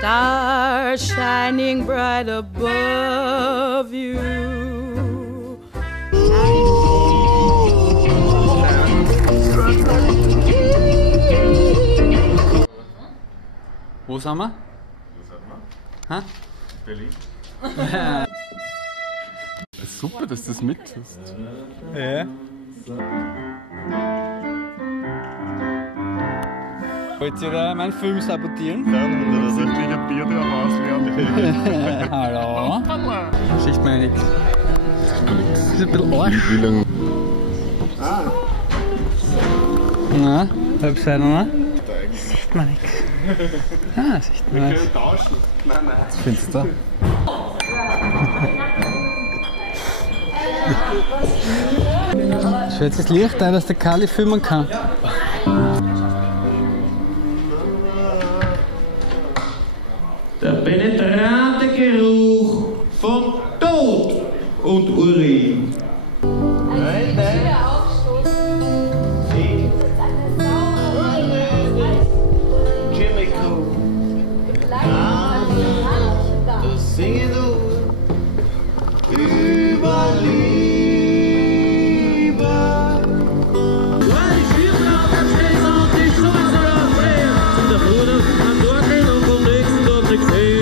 stars shining bright above you. Wo sind wir? Hä? Berlin. Super, dass du das mit hast. Ja. Wollt ihr da meinen Film sabotieren? Ja, oder das endlich ein Bier drauf auslernen. Hallo? Sieht man ja nichts. Das ist ein bisschen Arsch. Na, Halbseite noch? Sieht man nichts. Ah, sieht man nichts. Tauschen. Nein, nein. Was findest du? Schätzt das Licht ein, dass der Kali filmen kann. Der penetrante Geruch von Tod und Urin. Nein, nein. Chemical. Das singen du über Liebe. Der Bruder hat dort und vom nächsten Tag nicht gesehen.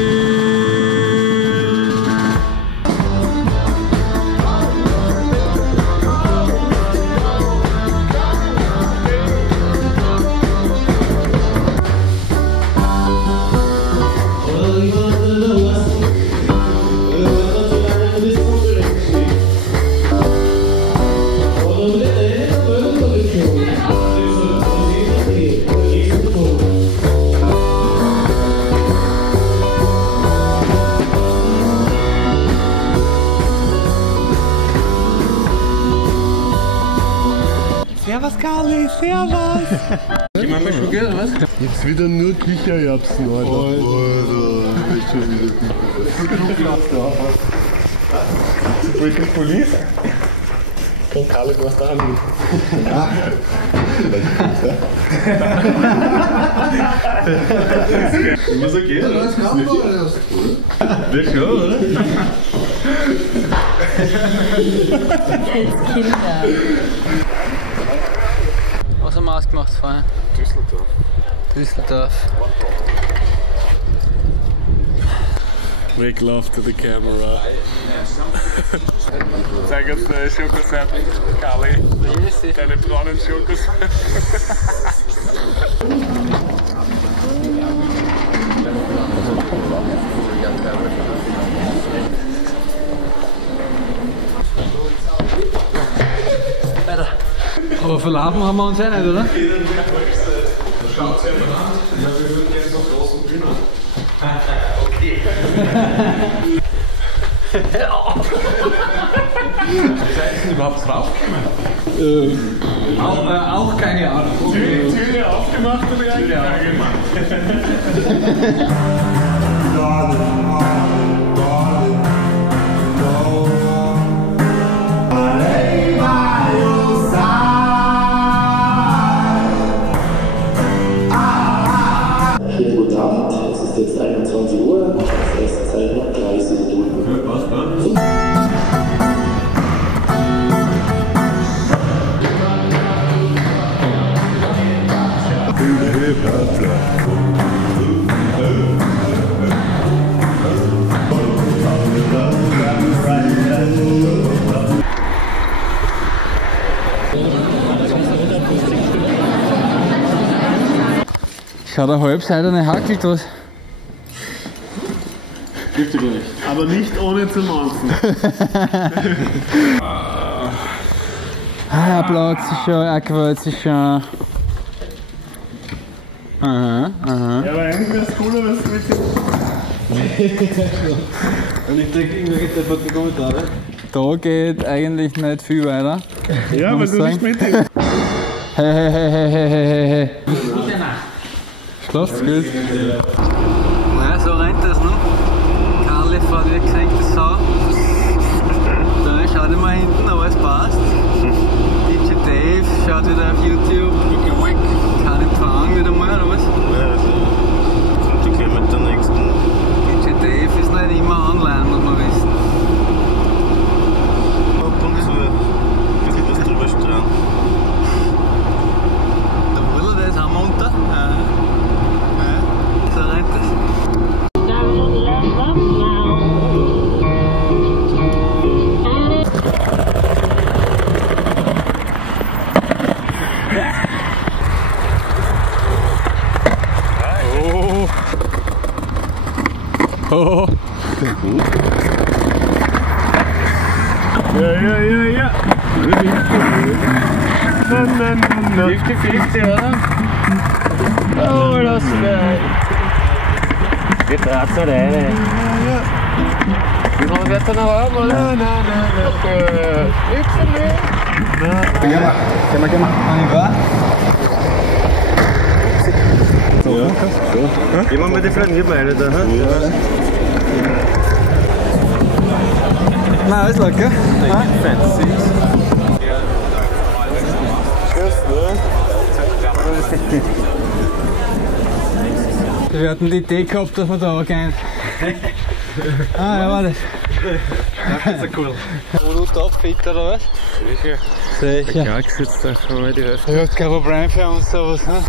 Servus Kali, servus! Die Mama schon gehört, was? Jetzt wieder nur Kichererbsen, Alter. Alter, ist schon wieder Kichererbsen. Police? Kann Karl was da haben? Immer so geht, oder? Wird schon, oder? Als Kinder. Was haben wir ausgemacht vorher? Düsseldorf. Düsseldorf. Weglauf to the camera. Zeig uns deine Schokoseiten, Kali. Deine braunen Schokoseiten. Weiter. Aber verlaufen haben wir uns eh nicht, oder? Schaut sehr mal an. Ja, wir würden gerne so großen Bühnen. Okay. Seid ihr überhaupt draufgekommen? Auch keine Ahnung. Türe aufgemacht oder reingegangen? Schönen guten Abend, es ist jetzt 21 Uhr, das heißt Zeit noch 30 Minuten. Schaut eine Halbseite hackelt was. Giftig nicht. Aber nicht ohne zu manzen. Ah, Platz ist schon, Aquarz ist schon. Aha, aha. Ja, aber eigentlich wäre es cooler, wenn es mit Und ich krieg irgendwelche depperten Kommentare. Da geht eigentlich nicht viel weiter. Ja, weil muss du sagen. nicht mit. Hey, hey, hey, hey, hey, hey, hey. Schlaf's gut. Naja, so rennt das noch. Karli fährt wie gesenkte Sau. Da schaut immer hinten, aber es passt. DJ Dave schaut wieder auf YouTube. Kann empfangen wieder mal, oder was? Ja, also, die kommen mit der nächsten Oh. Ja. 50-50, oder? Oh, das geil. Jetzt dreht es nicht rein. Wie viel wird er noch haben, oder? Nein. Nichts mehr. Geh mal. So. Gehen wir mal die Flanierten eine da, ha? Ja. Nein, alles locker. Fancy. Wir hatten die Idee gehabt, dass wir da gehen. Ja, warte. Das ist ja cool. Wo du topfit oder was? Sicher. Ja, geschützt, da haben wir die Hälfte. Ich hab kein Problem für uns sowas, ne?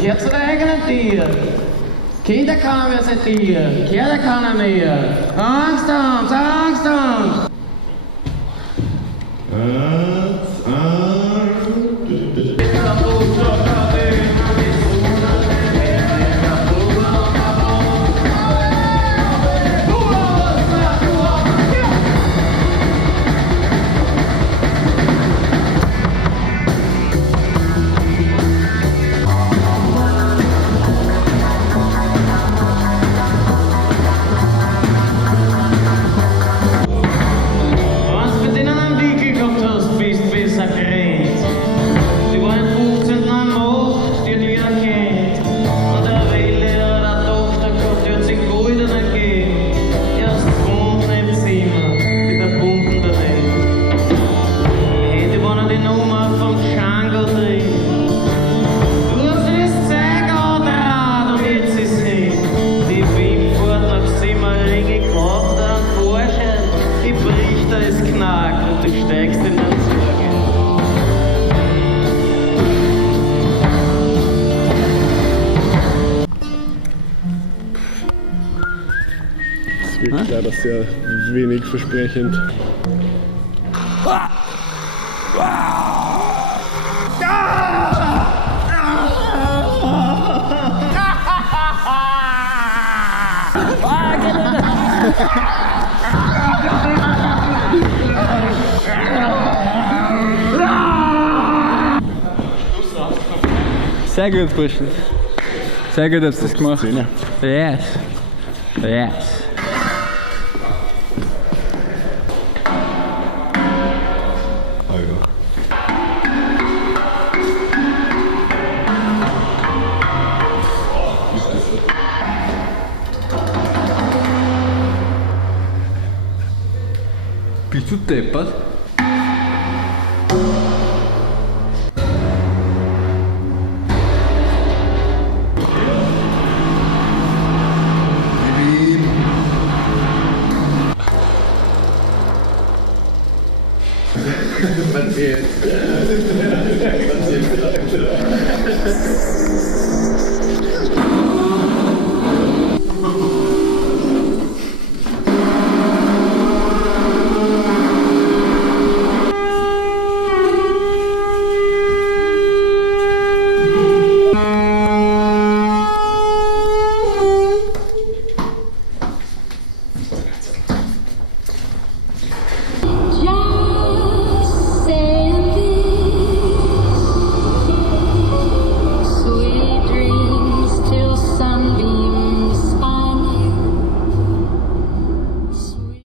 Kehrt zu der eigenen Tier. Kinder kann wir sein Tier. Kerle kann er mehr. Angst uns. Es wirkt leider sehr wenig versprechend. Sehr gut, Burschen. Sehr gut, hast du das gemacht. Yes. Bist du deppert?